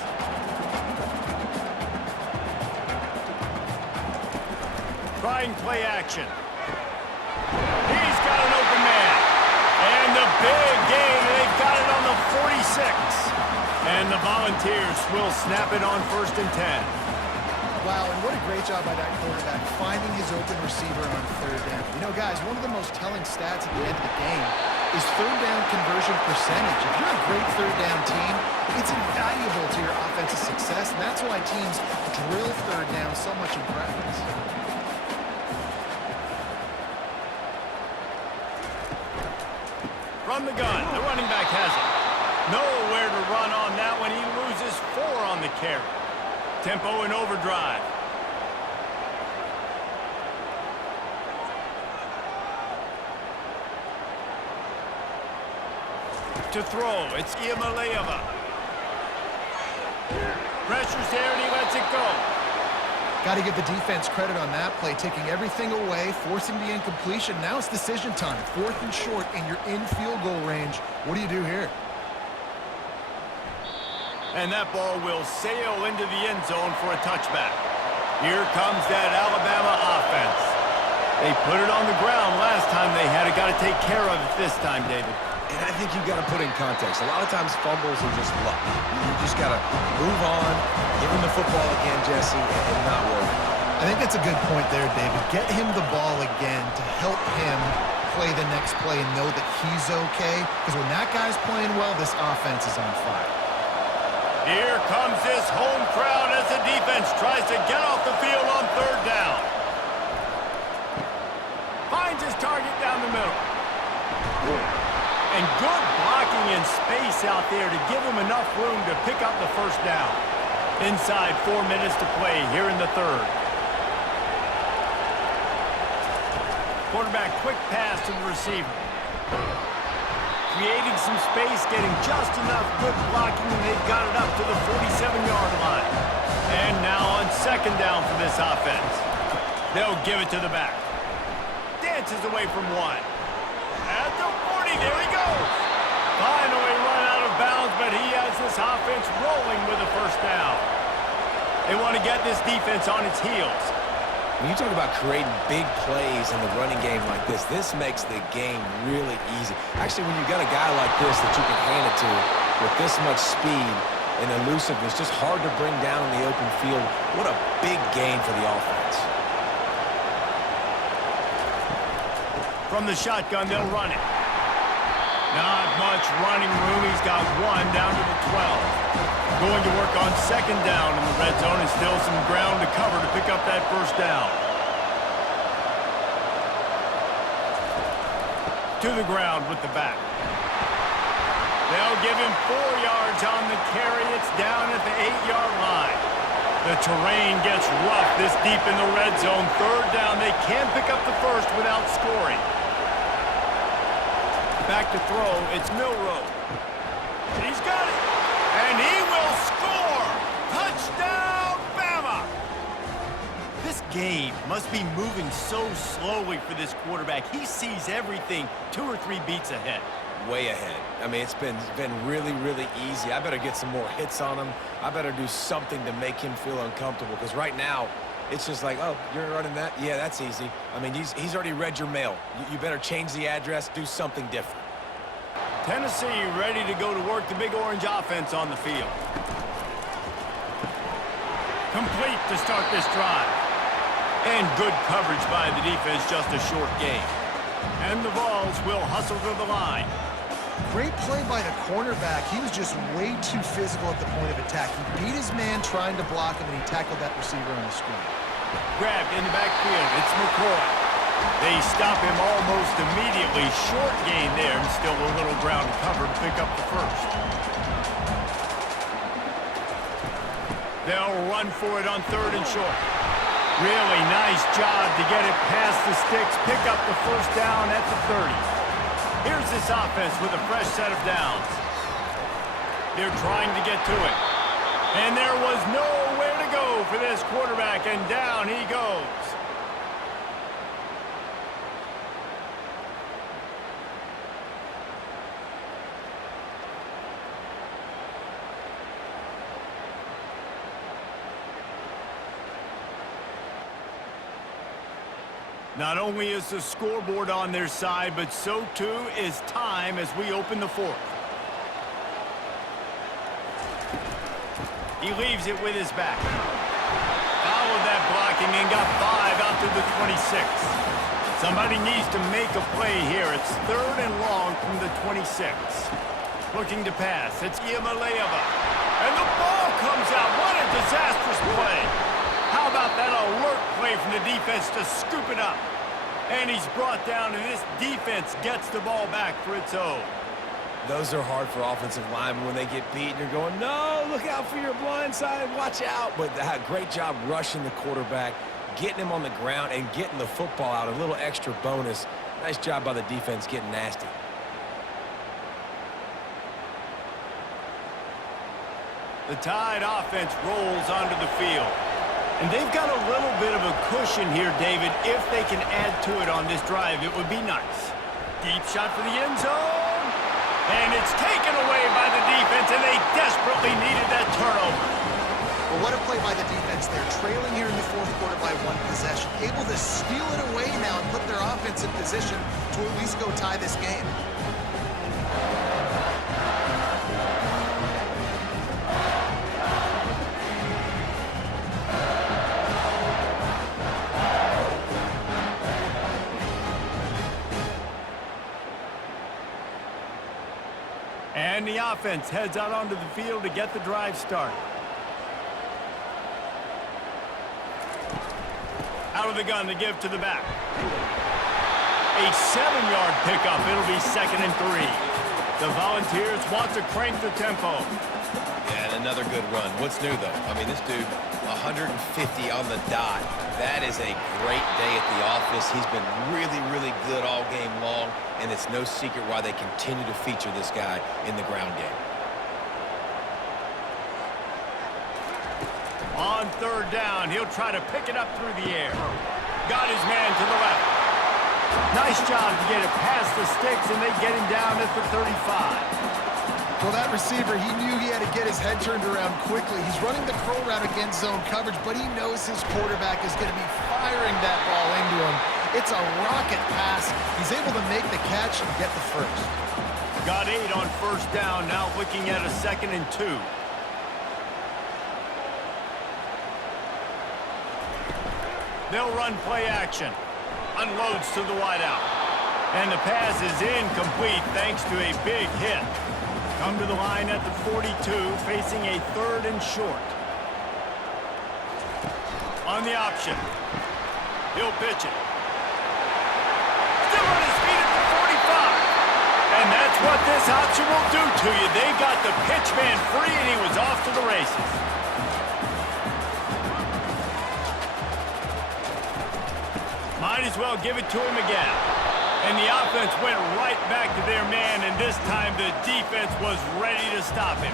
Trying play action. He's got an open man. And the big gain, they've got it on the 46. And the Volunteers will snap it on 1st and 10. Wow, and what a great job by that quarterback, finding his open receiver on 3rd down. You know, guys, one of the most telling stats at the end of the game is 3rd down conversion percentage. If you're a great 3rd down team, it's invaluable to your offensive success, and that's why teams drill 3rd down so much in practice. From the gun, the running back has it. Nowhere to run on that one. He loses 4 on the carry. Tempo in overdrive. To throw, it's Iamaleava. Pressure's there and he lets it go. Got to give the defense credit on that play, taking everything away, forcing the incompletion. Now it's decision time. 4th and short, and you're in field goal range. What do you do here? And that ball will sail into the end zone for a touchback. Here comes that Alabama offense. They put it on the ground last time they had it. Got to take care of it this time, David. And I think you've got to put in context. A lot of times fumbles are just luck. You just got to move on, give him the football again, Jesse, and not worry. I think that's a good point there, David. Get him the ball again to help him play the next play and know that he's okay. Because when that guy's playing well, this offense is on fire. Here comes this home crowd as the defense tries to get off the field on third down. Finds his target down the middle. And good blocking in space out there to give him enough room to pick up the first down. Inside 4 minutes to play here in the third. Quarterback quick pass to the receiver. Creating some space, getting just enough good blocking, and they've got it up to the 47-yard line. And now on second down for this offense. They'll give it to the back. Dances away from one. At the 40, there he goes. Finally run out of bounds, but he has this offense rolling with a first down. They want to get this defense on its heels. When you talk about creating big plays in the running game like this makes the game really easy. Actually, when you've got a guy like this that you can hand it to with this much speed and elusiveness, just hard to bring down in the open field, what a big gain for the offense. From the shotgun, they'll run it. Not much running room. He's got one down to the 12. Going to work on second down in the red zone and still some ground to cover to pick up that first down. To the ground with the back. They'll give him 4 yards on the carry. It's down at the 8-yard line. The terrain gets rough this deep in the red zone. Third down. They can't pick up the first without scoring. Back to throw. It's Milroe. He's got it. And he will score! Touchdown, Bama! This game must be moving so slowly for this quarterback. He sees everything 2 or 3 beats ahead. Way ahead. I mean, it's been really, really easy. I better get some more hits on him. I better do something to make him feel uncomfortable. Because right now, it's just like, oh, you're running that? Yeah, that's easy. I mean, he's already read your mail. You better change the address, do something different. Tennessee ready to go to work, the Big Orange offense on the field. Complete to start this drive. And good coverage by the defense, just a short gain. And the Vols will hustle to the line. Great play by the cornerback. He was just way too physical at the point of attack. He beat his man trying to block him, and he tackled that receiver on the screen. Grabbed in the backfield. It's McCoy. They stop him almost immediately. Short gain there, and still a little ground cover to pick up the first. They'll run for it on third and short. Really nice job to get it past the sticks, pick up the first down at the 30. Here's this offense with a fresh set of downs. They're trying to get to it. And there was nowhere to go for this quarterback, and down he goes. Not only is the scoreboard on their side, but so too is time as we open the fourth. He leaves it with his back. Followed that blocking and got 5 out to the 26. Somebody needs to make a play here. It's third and long from the 26. Looking to pass. It's Iamaleava. And the ball comes out. What a disastrous play. How about that alert play from the defense to scoop it up? And he's brought down, and this defense gets the ball back for its own. Those are hard for offensive linemen when they get beat and you're going, no, look out for your blind side, watch out. But great job rushing the quarterback, getting him on the ground, and getting the football out. A little extra bonus. Nice job by the defense getting nasty. The Tide offense rolls onto the field. And they've got a little bit of a cushion here, David. If they can add to it on this drive, it would be nice. Deep shot for the end zone. And it's taken away by the defense, and they desperately needed that turnover. Well, what a play by the defense there. Trailing here in the fourth quarter by one possession. Able to steal it away now and put their offense in position to at least go tie this game. And the offense heads out onto the field to get the drive started. Out of the gun to give to the back. A 7-yard pickup. It'll be 2nd and 3. The Volunteers want to crank the tempo. Yeah, and another good run. What's new, though? I mean, this dude, 150 on the dot. That is a great day at the office. He's been really, really good all game long, and it's no secret why they continue to feature this guy in the ground game. On 3rd down, he'll try to pick it up through the air. Got his man to the left. Nice job to get it past the sticks, and they get him down at the 35. Well, that receiver, he knew he had to get his head turned around quickly. He's running the crow route against zone coverage, but he knows his quarterback is going to be firing that ball into him. It's a rocket pass. He's able to make the catch and get the first. Got 8 on 1st down, now looking at a 2nd and 2. They'll run play action. Unloads to the wideout. And the pass is incomplete thanks to a big hit. Come to the line at the 42, facing a 3rd and short. On the option. He'll pitch it. Still on his feet at the 45. And that's what this option will do to you. They got the pitch man free, and he was off to the races. Might as well give it to him again. And the offense went right back to their man, and this time the defense was ready to stop him.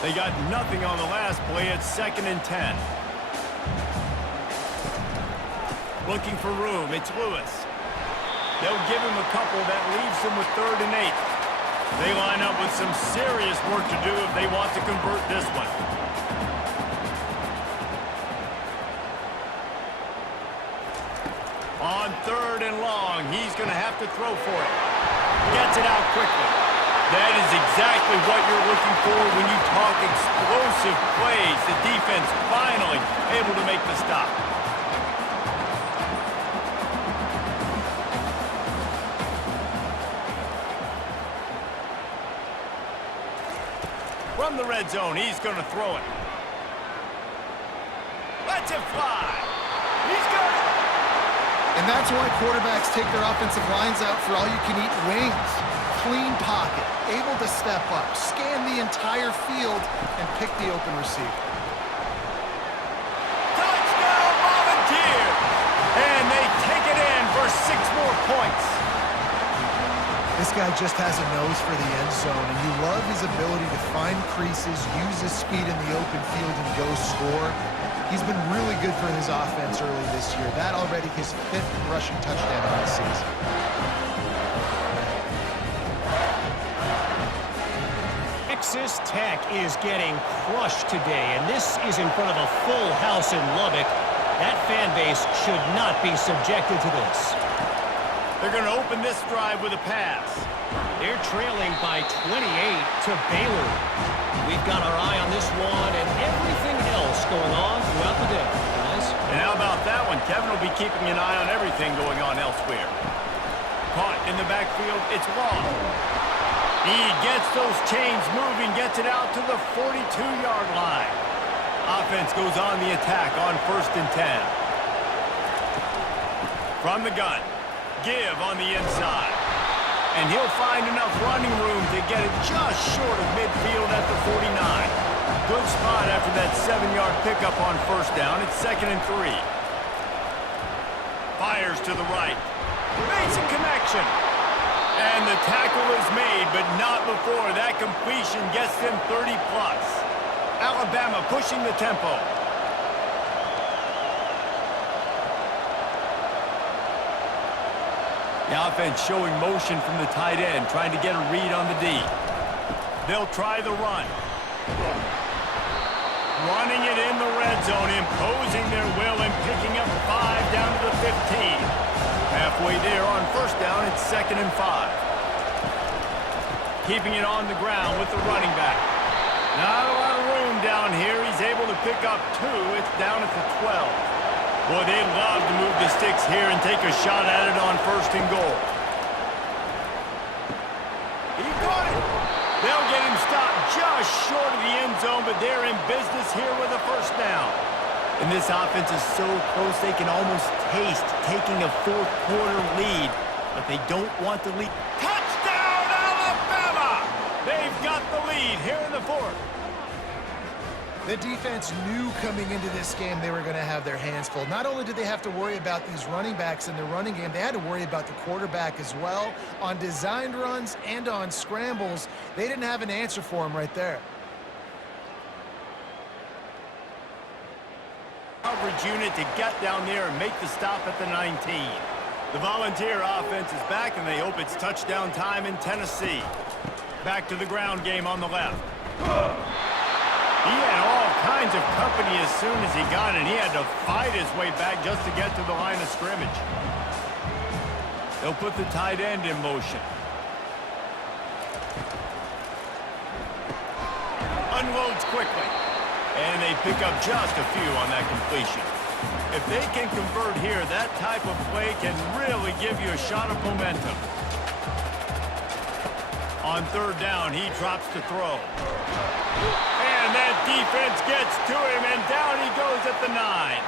They got nothing on the last play. It's 2nd and 10. Looking for room. It's Lewis. They'll give him a couple. That leaves him with 3rd and 8. They line up with some serious work to do if they want to convert this one. On 3rd and long, he's going to have to throw for it. Gets it out quickly. That is exactly what you're looking for when you talk explosive plays. The defense finally able to make the stop. From the red zone, he's going to throw it. Lets it fly. He's got it. And that's why quarterbacks take their offensive lines out for all-you-can-eat wings. Clean pocket, able to step up, scan the entire field, and pick the open receiver. Touchdown, Volunteers! And they take it in for 6 more points. This guy just has a nose for the end zone, and you love his ability to find creases, use his speed in the open field, and go score. He's been really good for his offense early this year. That already his 5th rushing touchdown on the season. Texas Tech is getting crushed today, and this is in front of a full house in Lubbock. That fan base should not be subjected to this. They're going to open this drive with a pass. They're trailing by 28 to Baylor. We've got our eye on this one and everything else going on throughout the day, guys. And how about that one? Kevin will be keeping an eye on everything going on elsewhere. Caught in the backfield, it's long. He gets those chains moving, gets it out to the 42-yard line. Offense goes on the attack on 1st and 10. From the gun, give on the inside. And he'll find enough running room to get it just short of midfield at the 49. Good spot after that 7-yard pickup on 1st down. It's 2nd and 3. Fires to the right. Makes a connection. And the tackle is made, but not before that completion gets them 30+. Alabama pushing the tempo. The offense showing motion from the tight end, trying to get a read on the D. They'll try the run. Running it in the red zone, imposing their will and picking up 5 down to the 15. Halfway there on first down, it's 2nd and 5. Keeping it on the ground with the running back. Not a lot of room down here. He's able to pick up 2. It's down at the 12. Boy, they'd love to move the sticks here and take a shot at it on 1st and goal. He got it. They'll get him stopped just short of the end zone, but they're in business here with a 1st down. And this offense is so close they can almost taste taking a 4th quarter lead, but they don't want the lead. Touchdown, Alabama! They've got the lead here in the 4th. The defense knew coming into this game they were going to have their hands full. Not only did they have to worry about these running backs in the running game, they had to worry about the quarterback as well. On designed runs and on scrambles, they didn't have an answer for him right there. Coverage unit to get down there and make the stop at the 19. The Volunteer offense is back, and they hope it's touchdown time in Tennessee. Back to the ground game on the left. He had all kinds of company as soon as he got it. He had to fight his way back just to get to the line of scrimmage. They'll put the tight end in motion. Unloads quickly. And they pick up just a few on that completion. If they can convert here, that type of play can really give you a shot of momentum. On 3rd down, he drops to throw. And that defense gets to him, and down he goes at the 9.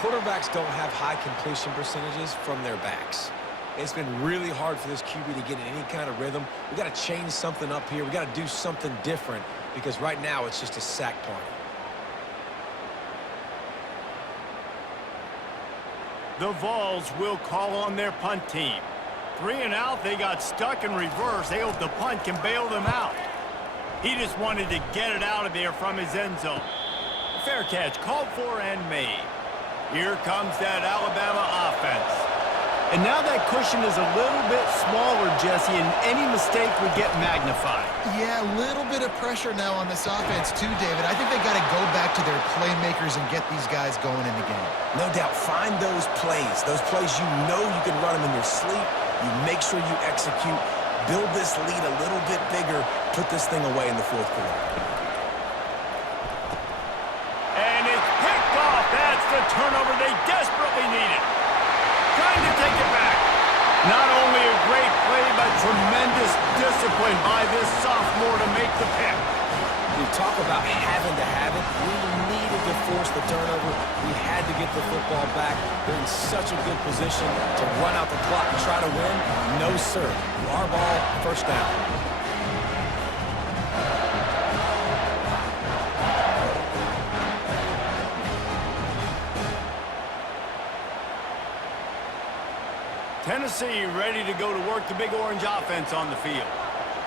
Quarterbacks don't have high completion percentages from their backs. It's been really hard for this QB to get in any kind of rhythm. We got to change something up here. We got to do something different because right now it's just a sack party. The Vols will call on their punt team. 3 and out, they got stuck in reverse. They hope the punt can bail them out. He just wanted to get it out of there from his end zone. Fair catch, called for and made. Here comes that Alabama offense. And now that cushion is a little bit smaller, Jesse, and any mistake would get magnified. Yeah, a little bit of pressure now on this offense too, David. I think they got to go back to their playmakers and get these guys going in the game. No doubt, find those plays you know you can run them in your sleep. You make sure you execute, build this lead a little bit bigger, put this thing away in the 4th quarter. And it's picked off. That's the turnover they desperately needed. Trying to take it back. Not only a great play, but tremendous discipline by this sophomore to make the pick. You talk about having to have it. We needed to force the turnover. We had to get the football back. They're in such a good position to run out the clock and try to win. No, sir. Our ball, 1st down. Tennessee ready to go to work the Big Orange offense on the field.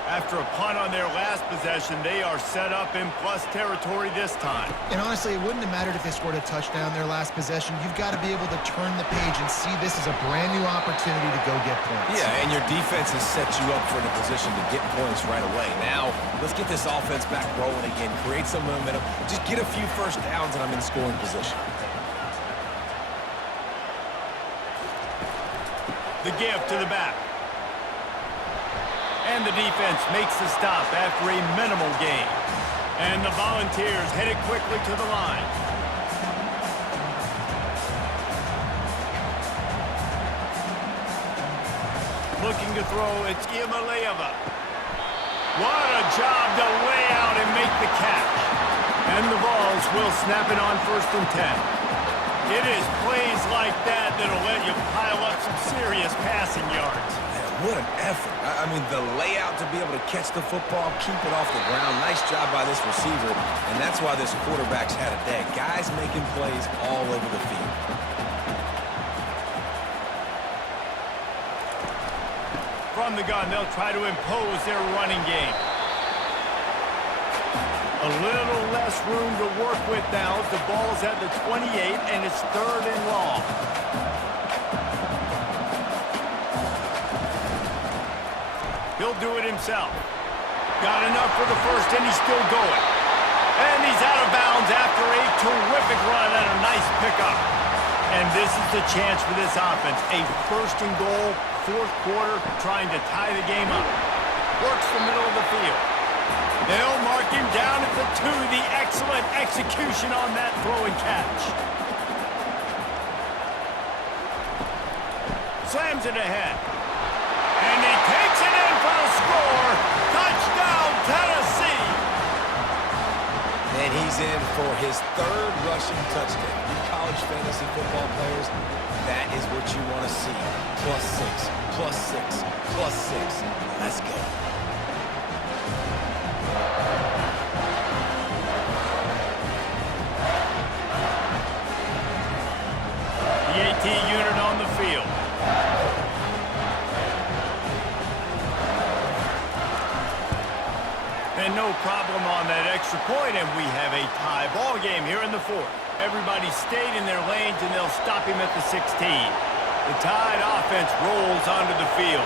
After a punt on their last possession, they are set up in plus territory this time. And honestly, it wouldn't have mattered if they scored a touchdown their last possession. You've got to be able to turn the page and see this as a brand new opportunity to go get points. Yeah, and your defense has set you up for the position to get points right away. Now, let's get this offense back rolling again, create some momentum, just get a few 1st downs, and I'm in scoring position. The give to the back. And the defense makes the stop after a minimal gain. And the Volunteers headed quickly to the line. Looking to throw, it's Iamaleava. What a job to lay out and make the catch. And the Vols will snap it on 1st and 10. It is plays like that that'll let you pile up some serious passing yards. Man, what an effort. I mean, the layout to be able to catch the football, keep it off the ground. Nice job by this receiver, and that's why this quarterback's had a day. Guys making plays all over the field. From the gun, they'll try to impose their running game. A little less room to work with now as the ball's at the 28, and it's 3rd and long. He'll do it himself. Got enough for the first, and he's still going. And he's out of bounds after a terrific run and a nice pickup. And this is the chance for this offense. A first and goal, fourth quarter, trying to tie the game up. Works the middle of the field. They'll mark him down at the 2. The excellent execution on that throw and catch. Slams it ahead. And he takes it in for the score. Touchdown, Tennessee. And he's in for his 3rd rushing touchdown. You college fantasy football players, that is what you want to see. +6, +6, +6. Let's go. The AT unit on the field. And no problem on that extra point, and we have a tie ball game here in the 4th. Everybody stayed in their lanes, and they'll stop him at the 16. The Tide offense rolls onto the field.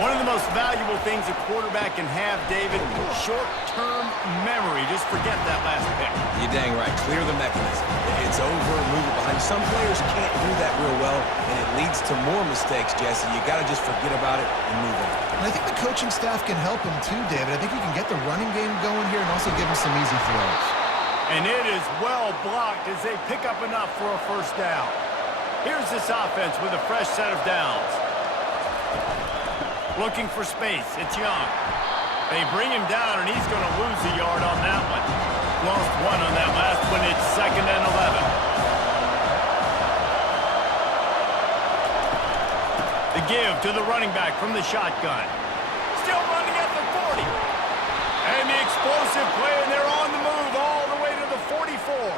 One of the most valuable things a quarterback can have, David, short-term memory. Just forget that last pick. You're dang right. Clear the mechanism. It's over, move it behind. Some players can't do that real well, and it leads to more mistakes, Jesse. You got to just forget about it and move on. And I think the coaching staff can help him too, David. I think you can get the running game going here and also give him some easy throws. And it is well blocked as they pick up enough for a first down. Here's this offense with a fresh set of downs. Looking for space. It's Young. They bring him down, and he's going to lose a yard on that one. Lost 1 on that last one. It's 2nd and 11. The give to the running back from the shotgun. Still running at the 40. And the explosive play, and they're on the move all the way to the 44.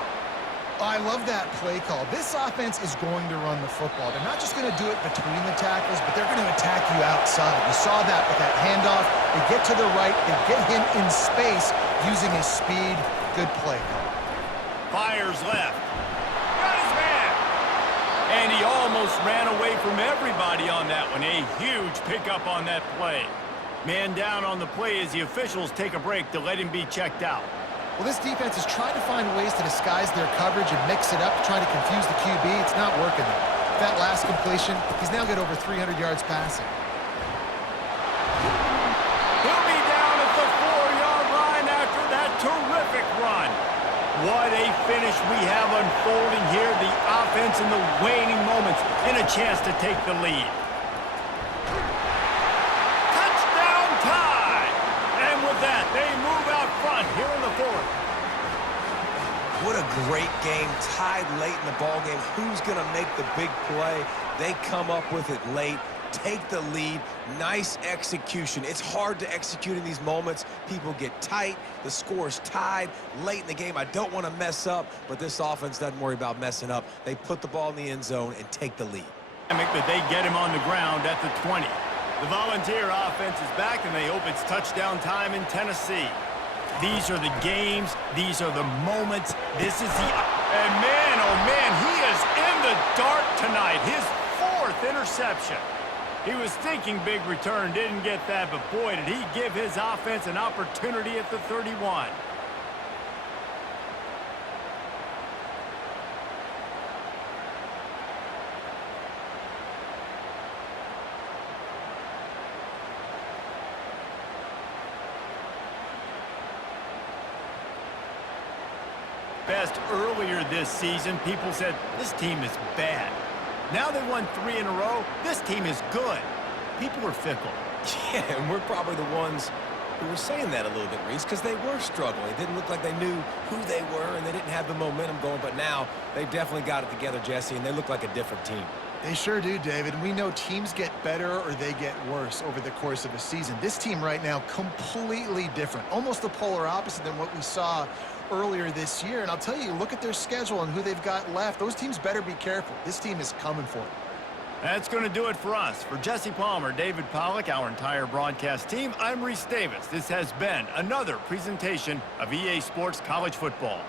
I love that play call. This offense is going to run the football. They're not just going to do it between the tackles, but they're going to attack you outside. You saw that with that handoff. They get to the right. They get him in space using his speed. Good play call. Fires left. Got his man. And he almost ran away from everybody on that one. A huge pickup on that play. Man down on the play as the officials take a break to let him be checked out. Well, this defense is trying to find ways to disguise their coverage and mix it up, trying to confuse the QB. It's not working there. That last completion, he's now got over 300 yards passing. He'll be down at the 4-yard line after that terrific run. What a finish we have unfolding here. The offense in the waning moments and a chance to take the lead. Touchdown Tide! And with that, they move out front here in the 4th. What a great game. Tied late in the ball game. Who's going to make the big play? They come up with it late. Take the lead. Nice execution. It's hard to execute in these moments. People get tight. The score is tied late in the game. I don't want to mess up, but this offense doesn't worry about messing up. They put the ball in the end zone and take the lead. But they get him on the ground at the 20. The Volunteer offense is back, and they hope it's touchdown time in Tennessee. These are the games. These are the moments. This is the... And man, oh man, he is in the dark tonight. His 4th interception. He was thinking big return, didn't get that, but boy, did he give his offense an opportunity at the 31. Best earlier this season, people said, this team is bad. Now they won 3 in a row. This team is good. People are fickle. Yeah, and we're probably the ones who were saying that a little bit, Reese, because they were struggling. It didn't look like they knew who they were, and they didn't have the momentum going. But now they've definitely got it together, Jesse, and they look like a different team. They sure do, David. We know teams get better or they get worse over the course of a season. This team right now, completely different. Almost the polar opposite than what we saw earlier this year. And I'll tell you, look at their schedule and who they've got left. Those teams better be careful. This team is coming for it. That's going to do it for us. For Jesse Palmer, David Pollack, our entire broadcast team, I'm Reese Davis. This has been another presentation of EA Sports College Football.